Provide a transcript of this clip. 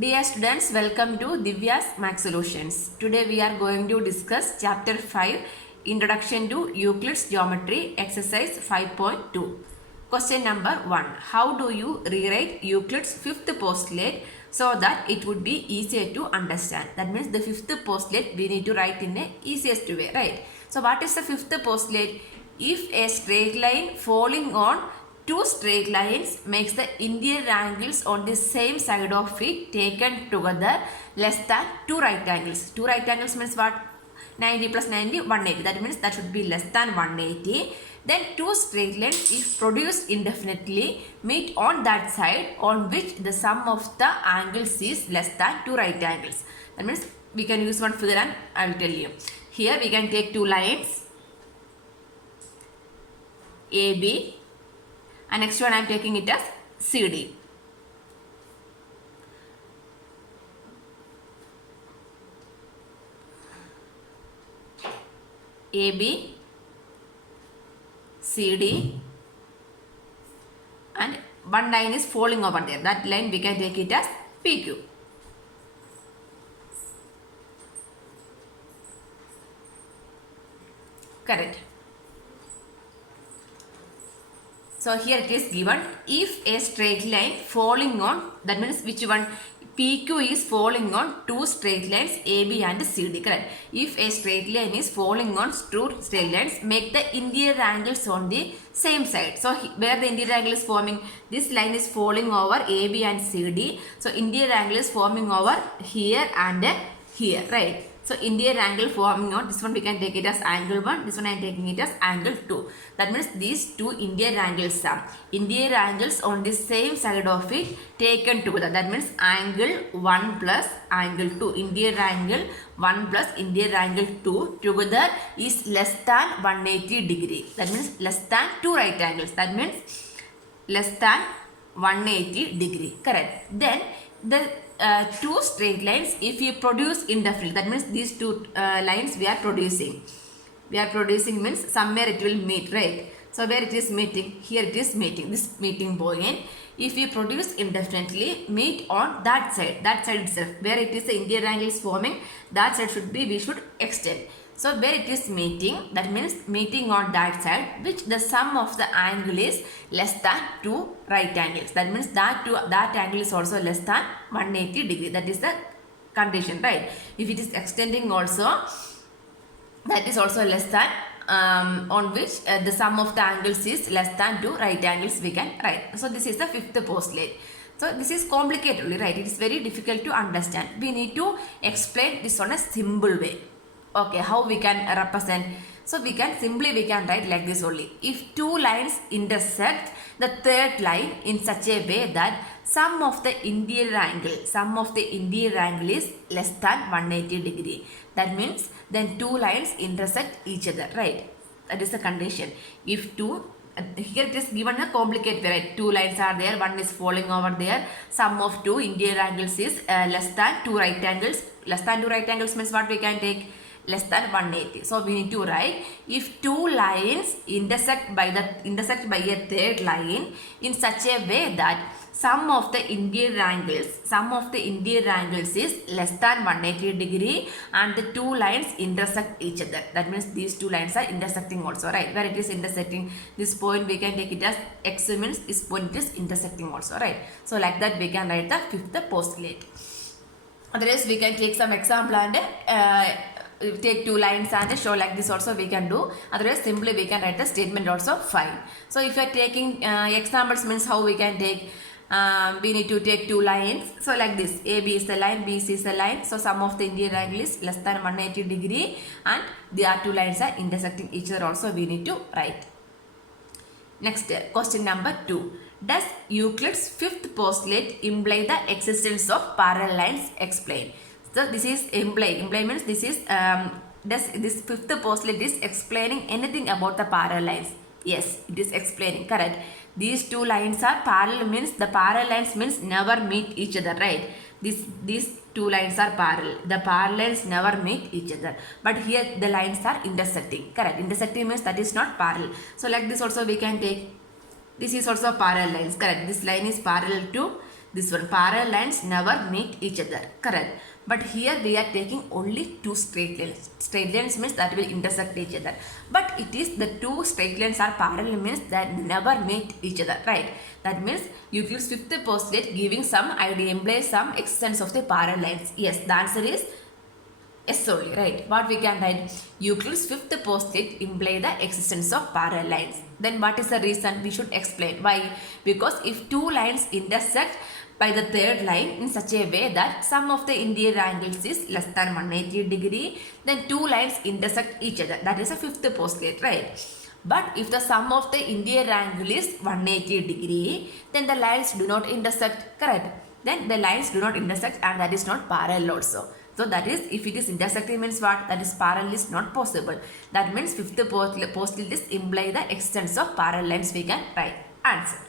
Dear students, welcome to Divya's Max Solutions. Today we are going to discuss Chapter 5, Introduction to Euclid's Geometry, Exercise 5.2. Question number 1. How do you rewrite Euclid's fifth postulate so that it would be easier to understand? That means the fifth postulate we need to write in the easiest way, right? So what is the fifth postulate? If a straight line falling on two straight lines makes the interior angles on the same side of it taken together less than two right angles. Two right angles means what? 90 plus 90, 180. That means that should be less than 180. Then two straight lines, if produced indefinitely, meet on that side on which the sum of the angles is less than two right angles. That means we can use one figure and I will tell you. Here we can take two lines AB. And next one I am taking it as CD. AB, CD, and one line is falling over there. That line we can take it as PQ. Correct. So here it is given, if a straight line falling on, that means which one? PQ is falling on two straight lines AB and CD, correct? If a straight line is falling on two straight lines, make the interior angles on the same side. So where the interior angle is forming, this line is falling over AB and CD. So interior angle is forming over here and here, right? So interior angle forming on this one we can take it as angle 1, this one I am taking it as angle 2. That means these two interior angles are interior angles on the same side of it taken together. That means angle 1 plus angle 2. Interior angle 1 plus interior angle 2 together is less than 180 degree. That means less than two right angles. That means less than 180 degree. Correct. Then the two straight lines, if you produce indefinitely, that means these two lines we are producing. We are producing means somewhere it will meet, right? So where it is meeting? Here it is meeting, this meeting point. If you produce indefinitely, meet on that side itself. Where it is the interior angle is forming, that side should be, we should extend. So where it is meeting, that means meeting on that side, which the sum of the angle is less than two right angles. That means that angle is also less than 180 degree. That is the condition, right? If it is extending also, that is also less than on which the sum of the angles is less than two right angles we can write. So this is the fifth postulate. So this is complicated, right? It is very difficult to understand. We need to explain this on a simple way. Okay, how we can represent? So we can write like this only. If two lines intersect the third line in such a way that sum of the interior angle is less than 180 degree. That means then two lines intersect each other, right? That is the condition. If two, here it is given a complicated way, right? Two lines are there, one is falling over there. Sum of two interior angles is less than two right angles. Less than two right angles means what we can take? Less than 180. So we need to write, if two lines intersect by a third line in such a way that sum of the interior angles is less than 180 degree and the two lines intersect each other. That means these two lines are intersecting also, right? Where it is intersecting, this point we can take it as x means this point is intersecting also, right? So like that we can write the fifth postulate. Otherwise we can take some example and take two lines and show like this also we can do. Otherwise simply we can write the statement also fine. So if you are taking examples means how we can take, we need to take two lines. So like this, AB is the line, BC is the line. So sum of the interior angle is less than 180 degree and the two lines are intersecting each other also we need to write. Next, question number 2. Does Euclid's fifth postulate imply the existence of parallel lines? Explain. So this is imply means this is does this fifth postulate is explaining anything about the parallel lines? Yes, it is explaining, correct. These two lines are parallel means the parallel lines means never meet each other, right? These two lines are parallel. The parallels never meet each other. But here the lines are intersecting, correct. Intersecting means that is not parallel. So like this also we can take, this is also parallel lines, correct. This line is parallel to this one parallel lines never meet each other, correct. But here we are taking only two straight lines. Straight lines means that will intersect each other, but it is the two straight lines are parallel means that never meet each other, right. That means Euclid's fifth postulate giving some idea implies some existence of the parallel lines. Yes, the answer is yes only, right. What we can write? Euclid's fifth postulate imply the existence of parallel lines. Then what is the reason? We should explain why. Because if two lines intersect by the third line in such a way that sum of the interior angles is less than 180 degree, then two lines intersect each other. That is a fifth postulate, right. But if the sum of the interior angle is 180 degree, then the lines do not intersect, correct. Then the lines do not intersect and that is not parallel also. So that is, if it is intersecting means what? That is parallel is not possible. That means fifth postulate is imply the existence of parallel lines we can write. Answer.